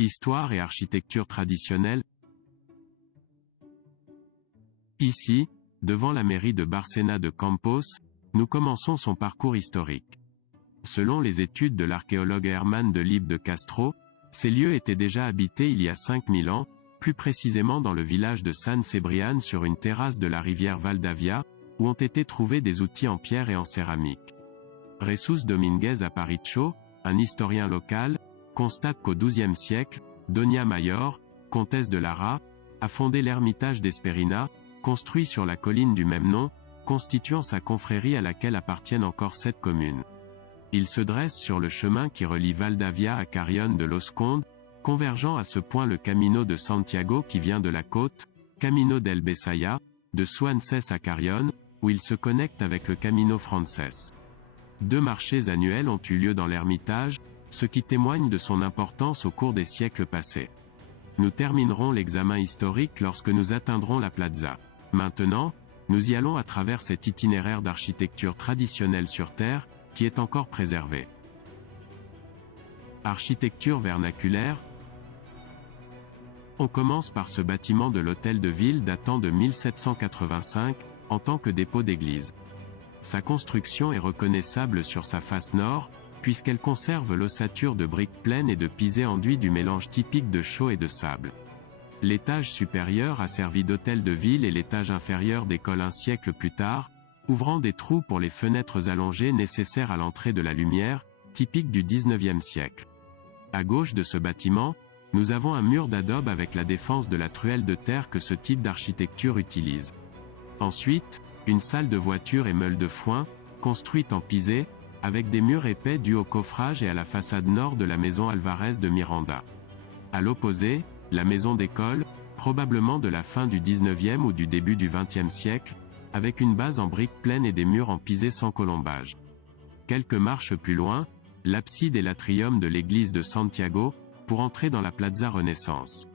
Histoire et architecture traditionnelle. Ici, devant la mairie de Bárcena de Campos, nous commençons son parcours historique. Selon les études de l'archéologue Herman de Lib de Castro, ces lieux étaient déjà habités il y a 5000 ans, plus précisément dans le village de San Cebrián sur une terrasse de la rivière Valdavia, où ont été trouvés des outils en pierre et en céramique. Jesús Domínguez Aparicio, un historien local, constate qu'au XIIe siècle, Doña Mayor, comtesse de Lara, a fondé l'ermitage d'Esperina, construit sur la colline du même nom, constituant sa confrérie à laquelle appartiennent encore 7 communes. Il se dresse sur le chemin qui relie Valdavia à Carrión de los Condes, convergeant à ce point le Camino de Santiago qui vient de la côte, Camino del Besaya, de Suances à Carrión, où il se connecte avec le Camino Frances. 2 marchés annuels ont eu lieu dans l'ermitage, ce qui témoigne de son importance au cours des siècles passés. Nous terminerons l'examen historique lorsque nous atteindrons la plaza. Maintenant, nous y allons à travers cet itinéraire d'architecture traditionnelle sur Terre, qui est encore préservé. Architecture vernaculaire. On commence par ce bâtiment de l'hôtel de ville datant de 1785, en tant que dépôt d'église. Sa construction est reconnaissable sur sa face nord, puisqu'elle conserve l'ossature de briques pleines et de pisé enduit du mélange typique de chaux et de sable. L'étage supérieur a servi d'hôtel de ville et l'étage inférieur d'école un siècle plus tard, ouvrant des trous pour les fenêtres allongées nécessaires à l'entrée de la lumière, typique du XIXe siècle. À gauche de ce bâtiment, nous avons un mur d'adobe avec la défense de la truelle de terre que ce type d'architecture utilise. Ensuite, une salle de voiture et meule de foin, construite en pisé, avec des murs épais dus au coffrage et à la façade nord de la maison Alvarez de Miranda. À l'opposé, la maison d'école, probablement de la fin du XIXe ou du début du XXe siècle, avec une base en briques pleines et des murs en pisé sans colombage. Quelques marches plus loin, l'abside et l'atrium de l'église de Santiago, pour entrer dans la plaza Renaissance.